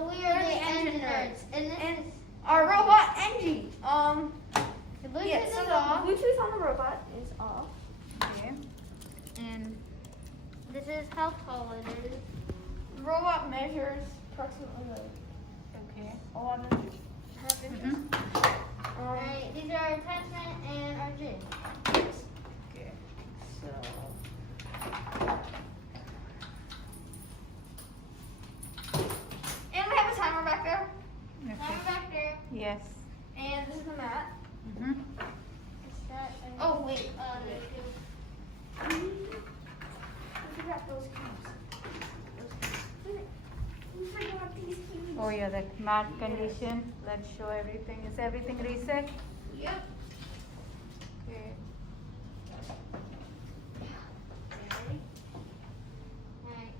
So we are the engine nerds, and this is our robot engine. the Bluetooth Yeah, is so off, the Bluetooth on the robot is off. Okay. and this is how tall it is. The robot measures approximately like Okay. 11 half inches. Alright, these are our attachment and our jig. Okay. So. And we have a timer back there. Timer back there, Yes. And this is the mat. Mm-hmm. it's that. Oh, wait. There's two. We forgot those cubes. We forgot these cubes. Oh yeah, the mat condition. Let's show everything. Is everything reset? Yep. Okay. Ready? Alright.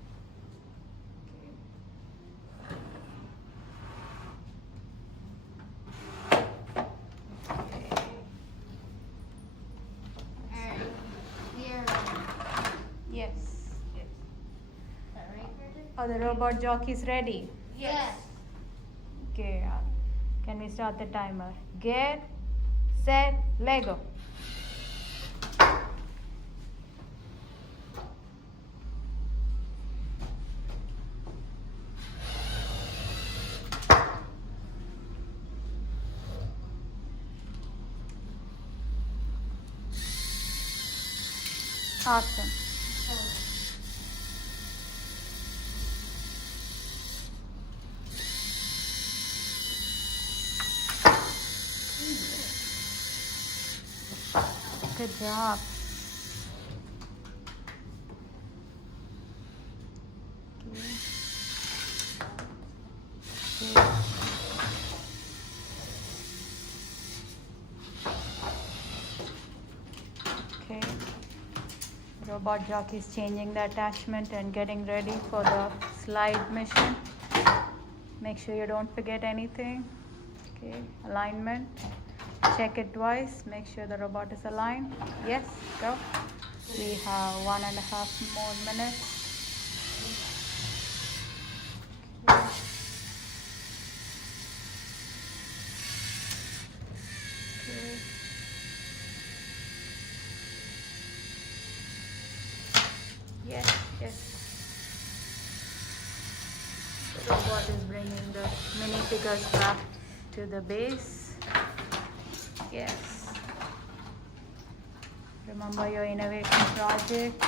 Alright. We are ready. Yes. Is that right, Bridget? Oh, the robot jockey is ready. Yes. Okay. Can we start the timer? Get, set, Lego. Awesome. Good job. Okay. Okay. Okay. Robot jockey is changing the attachment and getting ready for the slide mission. Make sure you don't forget anything. Okay, alignment. Check it twice. Make sure the robot is aligned. Yes, go. We have 1.5 more minutes. Okay. Yes, yes. The robot is bringing the mini figures back to the base. Yes. Remember your innovation project.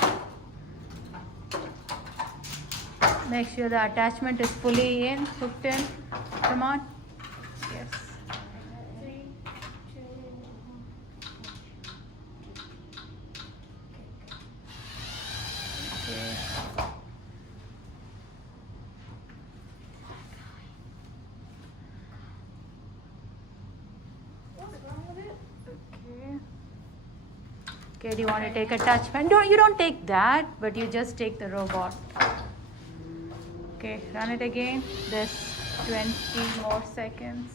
Make sure the attachment is fully in, hooked in. Come on. Yes. 3, 2, Okay. what's wrong with it? Okay. Okay, do you want to take attachment? No, you don't take that, but you just take the robot. Okay, run it again. There's 20 more seconds.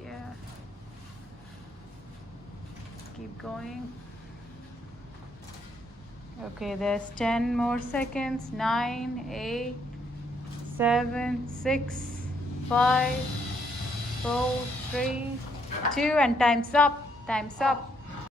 Yeah. Keep going. Okay, there's 10 more seconds. 9, 8, 7, 6, 5, 4, 3, 2, and time's up. Time's up.